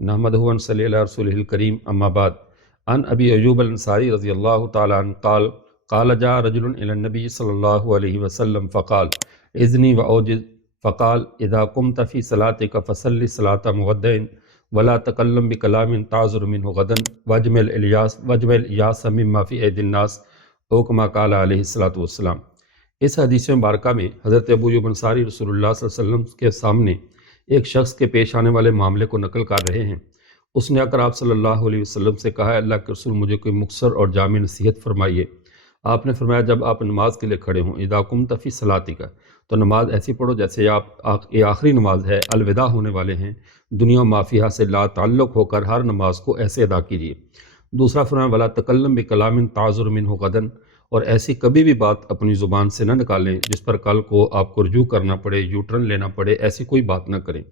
نحمدہ و نصلی علی رسولہ الکریم اما بعد عن ابی ایوب الانصاری رضی اللہ تعالی عنہ قال قال جاء رجل الى النبی صلی اللہ علیہ وسلم فقال اذنی واوجز فقال اذا قمت فی صلاتک فصلی صلاة مودع ولا تکلم بکلام تعذر منہ غدا واجمل الیاس مما فی ایدی الناس او کما قال علیہ الصلوۃ والسلام۔ اس حدیث مبارکہ میں حضرت ابو ایوب انصاری رسول اللہ صلی اللہ علیہ وسلم کے سامنے ایک شخص کے پیش آنے والے معاملے کو نقل کر رہے ہیں۔ اس نے آ کر آپ صلی اللہ علیہ وسلم سے کہا، اللہ کے رسول مجھے کوئی مختصر اور جامع نصیحت فرمائیے۔ آپ نے فرمایا، جب آپ نماز کے لیے کھڑے ہوں، اذا قمت فی صلاتک، تو نماز ایسی پڑھو جیسے آپ یہ آخری نماز ہے، الوداع ہونے والے ہیں، دنیا و ما فیہا سے لا تعلق ہو کر ہر نماز کو ایسے ادا کیجیے۔ دوسرا فرمایا، ولا تکلم بکلام تعذر منہ غدا، اور ایسی کبھی بھی بات اپنی زبان سے نہ نکالیں جس پر کل کو آپ کو رجوع کرنا پڑے، یو ٹرن لینا پڑے، ایسی کوئی بات نہ کریں۔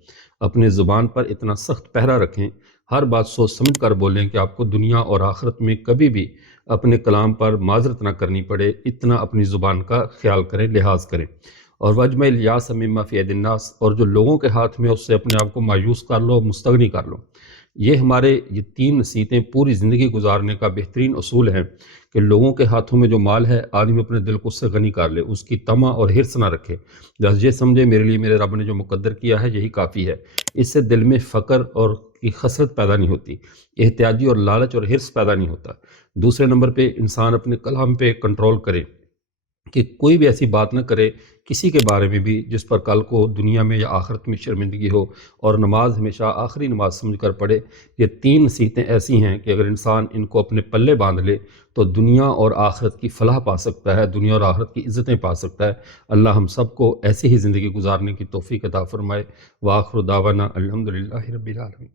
اپنے زبان پر اتنا سخت پہرا رکھیں، ہر بات سوچ سمجھ کر بولیں کہ آپ کو دنیا اور آخرت میں کبھی بھی اپنے کلام پر معذرت نہ کرنی پڑے، اتنا اپنی زبان کا خیال کریں، لحاظ کریں۔ اور وجمع الیاس مما فی ایدی الناس، اور جو لوگوں کے ہاتھ میں اس سے اپنے آپ کو مایوس کر لو، مستغنی کر لو۔ یہ تین نصیحتیں پوری زندگی گزارنے کا بہترین اصول ہیں کہ لوگوں کے ہاتھوں میں جو مال ہے، آدمی اپنے دل کو اس سے غنی کر لے، اس کی طمع اور حرص نہ رکھے، بس یہ سمجھے میرے لیے میرے رب نے جو مقدر کیا ہے یہی کافی ہے۔ اس سے دل میں فقر اور کی خسرت پیدا نہیں ہوتی، احتیاجی اور لالچ اور حرص پیدا نہیں ہوتا۔ دوسرے نمبر پہ انسان اپنے کلام پہ کنٹرول کرے کہ کوئی بھی ایسی بات نہ کرے کسی کے بارے میں بھی جس پر کل کو دنیا میں یا آخرت میں شرمندگی ہو، اور نماز ہمیشہ آخری نماز سمجھ کر پڑھے۔ یہ تین نصیحتیں ایسی ہیں کہ اگر انسان ان کو اپنے پلے باندھ لے تو دنیا اور آخرت کی فلاح پا سکتا ہے، دنیا اور آخرت کی عزتیں پا سکتا ہے۔ اللہ ہم سب کو ایسی ہی زندگی گزارنے کی توفیق عطا فرمائے۔ وآخر دعوانا الحمدللہ رب العالمین۔